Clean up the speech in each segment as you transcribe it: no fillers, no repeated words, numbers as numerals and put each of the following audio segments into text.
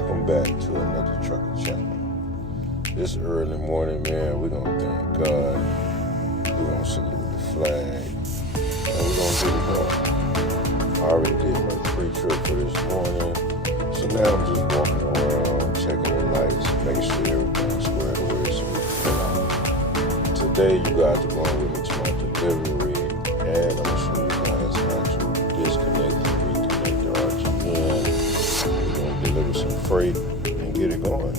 Welcome back to another trucker channel. This early morning, man, we're gonna thank God. We're gonna salute the flag, and we're gonna get it going. I already did my pre-trip for this morning, so now I'm just walking around, checking the lights, making sure everything's squared away so we can pull out. Today, you guys are going with me to my delivery, and I'm gonna show you guys how to disconnect and reconnect the RGN. We're gonna deliver some freight and get it going.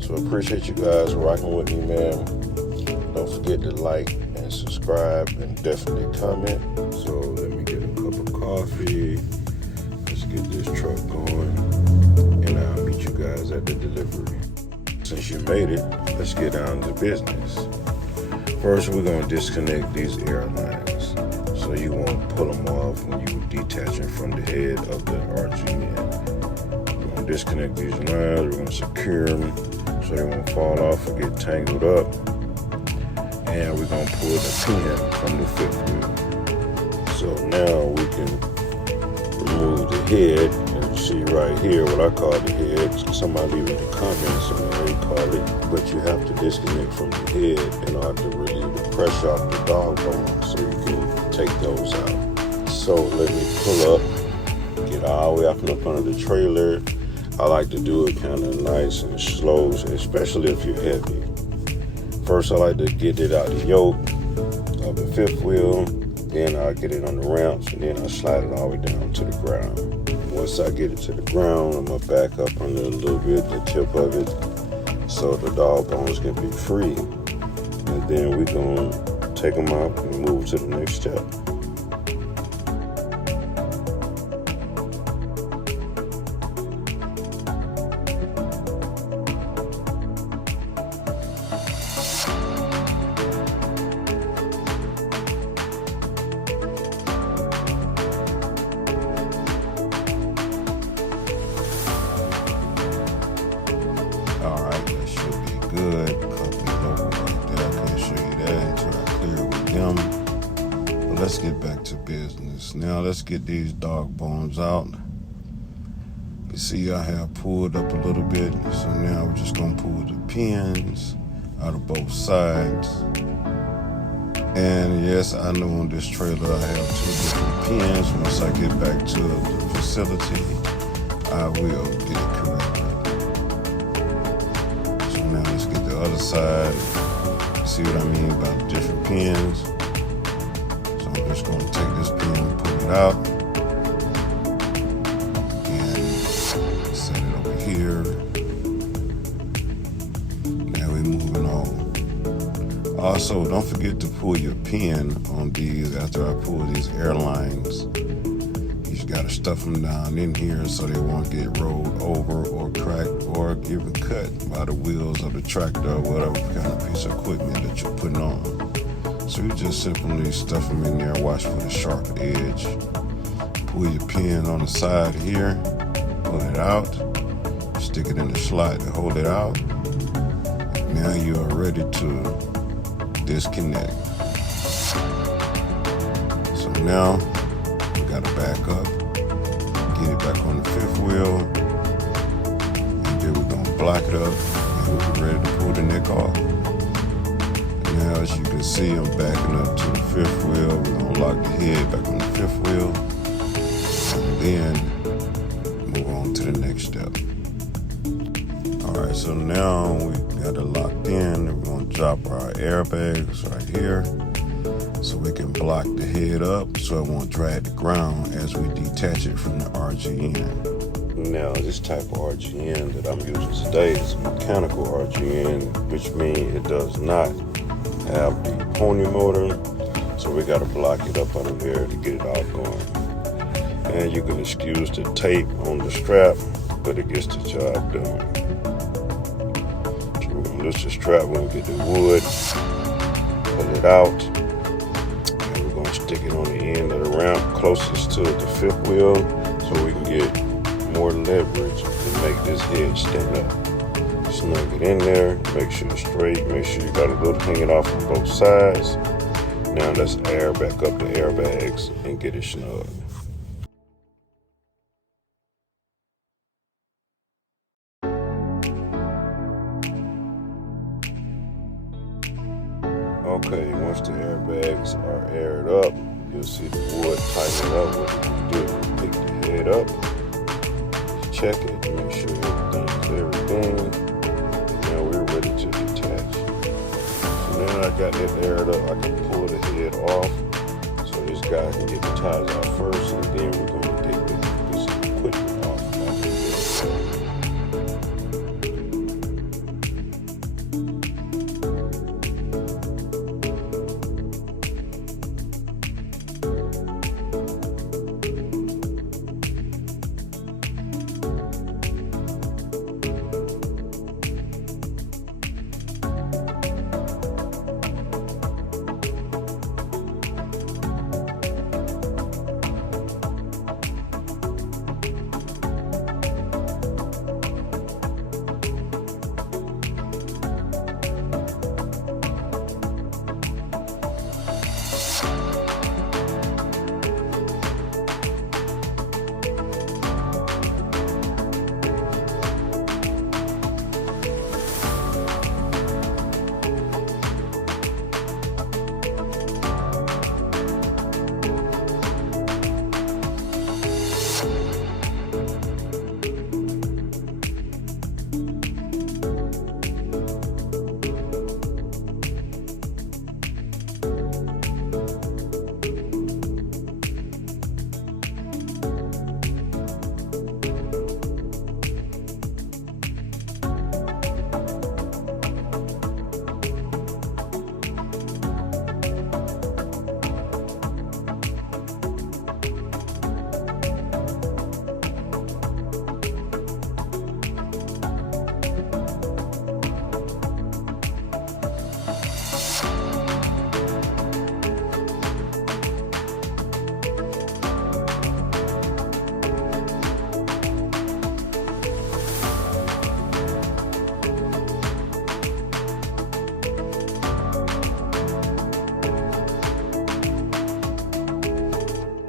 So I appreciate you guys rocking with me, man. Don't forget to like and subscribe and definitely comment. So let me get a cup of coffee. Let's get this truck going, and I'll meet you guys at the delivery. Since you made it, let's get down to business. First, we're gonna disconnect these air lines, so you won't pull them off when you detach them from the head of the RGN. We're gonna disconnect these lines. We're gonna secure them so they won't fall off or get tangled up. And we're gonna pull the pin from the fifth wheel. So now we can remove the head. As you see right here, what I call the head. Somebody leave in the comments on what they call it. But you have to disconnect from the head in order to relieve the pressure off the dog bone, so you can take those out. So let me pull up, get all the way up under the trailer. I like to do it kind of nice and slow, especially if you're heavy. First, I like to get it out the yoke of the fifth wheel. Then I'll get it on the ramps, and then I'll slide it all the way down to the ground. Once I get it to the ground, I'm gonna back up under a little bit, the tip of it, so the dog bones can be free. And then we're gonna take them out and move to the next step. Alright, that should be good. Company logo right there. I can't show you that until I clear it with them. But let's get back to business. Now let's get these dog bones out. You see I have pulled up a little bit. So now we're just going to pull the pins out of both sides. And yes, I know on this trailer I have 2 different pins. Once I get back to the facility, I will get it corrected. Now let's get the other side. See what I mean about the different pins. So I'm just going to take this pin, pull it out, and set it over here. Now we're moving on. Also, don't forget to pull your pin on these after I pull these airlines. You got to stuff them down in here so they won't get rolled over or cracked or even cut by the wheels of the tractor or whatever kind of piece of equipment that you're putting on. So you just simply stuff them in there, watch for the sharp edge. Pull your pin on the side here, pull it out, stick it in the slot to hold it out. Now you are ready to disconnect. So now got to back up, get it back on the fifth wheel, and then we're going to block it up, and we're ready to pull the neck off. And now as you can see, I'm backing up to the fifth wheel. We're going to lock the head back on the fifth wheel, and then move on to the next step. Alright, so now we got it locked in, and we're going to drop our airbags right here, so we can block the head up so it won't drag the ground as we detach it from the RGN. Now, this type of RGN that I'm using today is a mechanical RGN, which means it does not have the pony motor, so we got to block it up under there to get it all going. And you can excuse the tape on the strap, but it gets the job done. So we're going to lift the strap when we get the wood, pull it out, stick it on the end of the ramp closest to the fifth wheel so we can get more leverage to make this head stand up. Snug it in there, make sure it's straight, make sure you got a little hanging off on both sides. Now let's air back up the airbags and get it snug. Okay, once the airbags are aired up, you'll see the wood tighten up. What you do, pick the head up, check it, make sure everything's everything. Now we're ready to detach. So now I got that aired up, I can pull the head off. So this guy can get the ties out first, and then we're going to take this equipment off.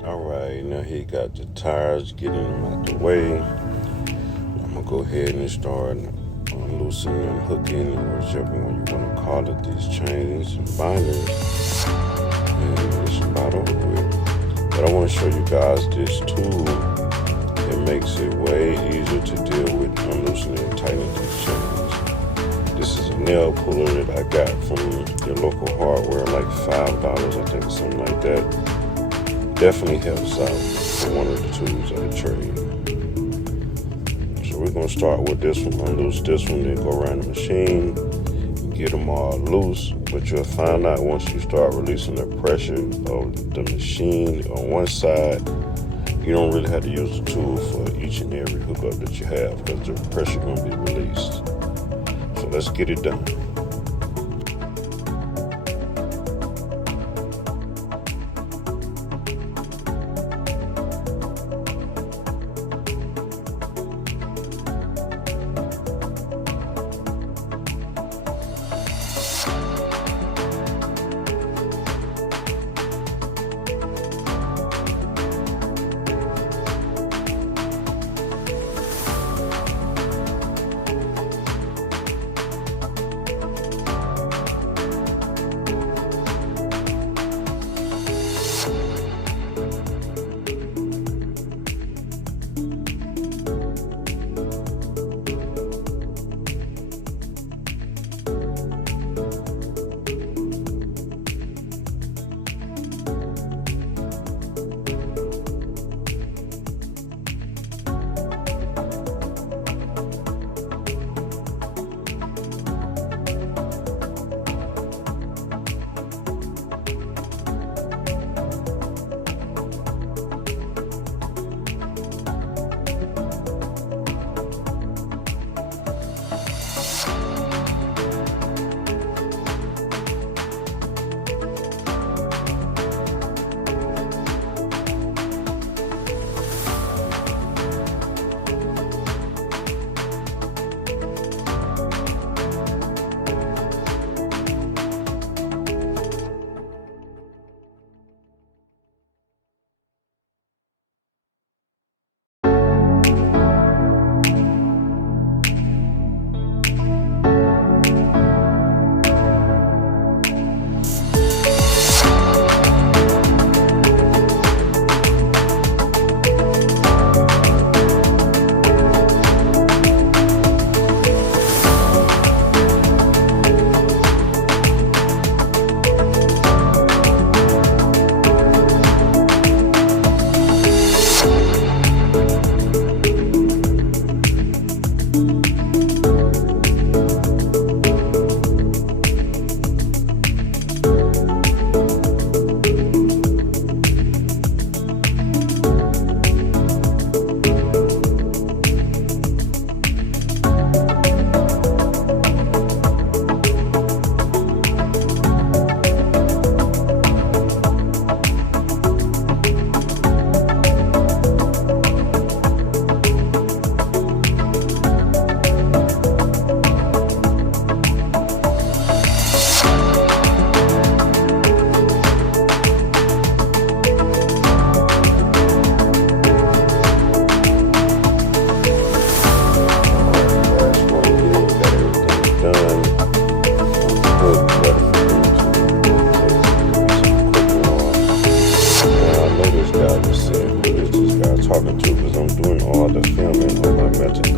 Alright, now he got the tires, getting them out the way. I'm going to go ahead and start loosening and hooking, or whichever one you want to call it, these chains and binders. And it's about over with. But I want to show you guys this tool. It makes it way easier to deal with unloosening and tightening these chains. This is a nail puller that I got from your local hardware, like $5, I think, something like that. Definitely helps out for one of the tools of the trade. So we're going to start with this one, unloose this one, then go around the machine, get them all loose. But you'll find out once you start releasing the pressure of the machine on one side, you don't really have to use the tool for each and every hookup that you have, because the pressure is going to be released. So let's get it done.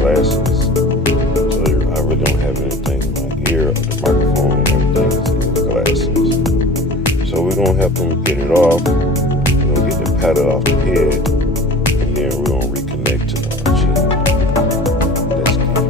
glasses. So I really don't have anything in my ear. The microphone and everything is in the glasses. So we're gonna help him get it off. We're gonna get the paddle off the head, and then we're gonna reconnect to the chip. Let's get it.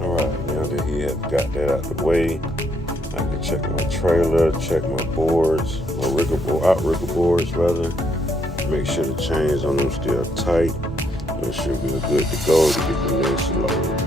Alright, now that he has got that out the way, I can check my trailer, check my boards, my outrigger boards rather. Make sure the chains on them still tight. Make sure we're good to go to get the next load.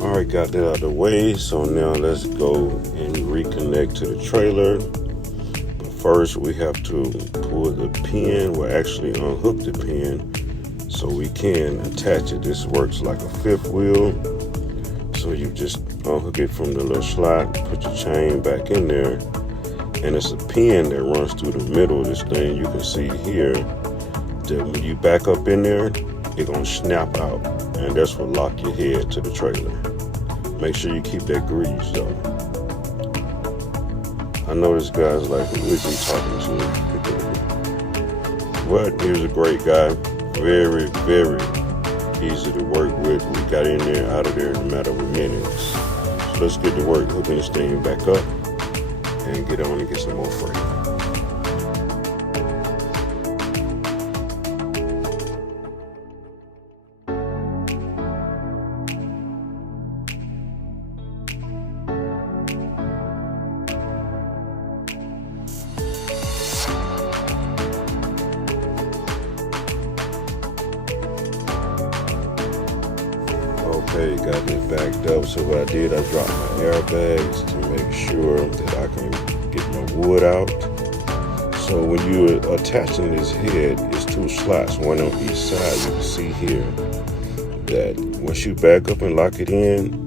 Alright, got that out of the way, so now let's go and reconnect to the trailer. But first we have to pull the pin, well actually unhook the pin so we can attach it. This works like a fifth wheel. So you just unhook it from the little slot, put your chain back in there, and it's a pin that runs through the middle of this thing. You can see here that when you back up in there, it's gonna snap out, and that's what lock your head to the trailer. Make sure you keep that grease though. I know this guy's like, who is he talking to? But he's a great guy. Very, very easy to work with. We got in there, out of there in a matter of minutes. So let's get to work hooking this thing back up and get on and get some more freight. Okay, got it backed up. So what I did, I dropped my airbags to make sure that I can get my wood out. So when you're attaching this head, it's two slots, one on each side. You can see here that once you back up and lock it in,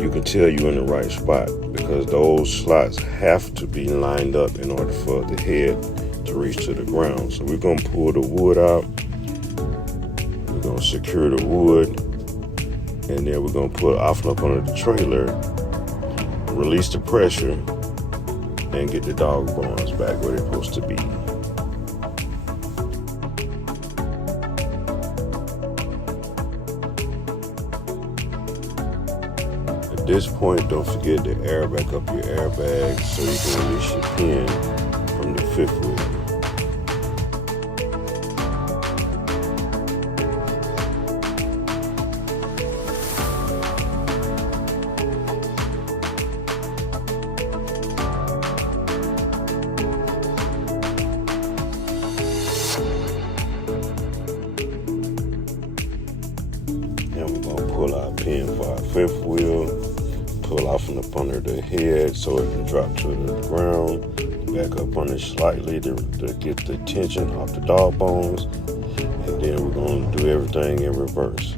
you can tell you're in the right spot because those slots have to be lined up in order for the head to reach to the ground. So we're gonna pull the wood out. We're gonna secure the wood. And then we're gonna put off up under the trailer, release the pressure, and get the dog bones back where they're supposed to be. At this point, don't forget to air back up your airbag so you can release your pin from the fifth wheel. Now we're gonna pull our pin for our fifth wheel, pull off and up under the head so it can drop to the ground. back up on it slightly to get the tension off the dog bones, and then we're going to do everything in reverse.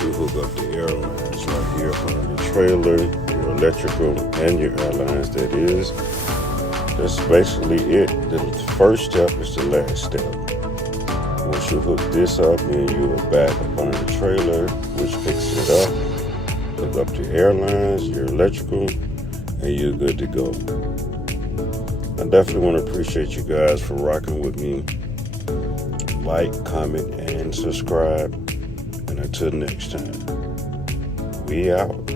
You hook up the airlines right here on the trailer, your electrical and your airlines, that is. That's basically it. The first step is the last step. Once you hook this up, then you will back up on the trailer, which picks it up. Hook up the airlines, your electrical, and you're good to go. I definitely want to appreciate you guys for rocking with me. Like, comment, and subscribe. And until next time, we out.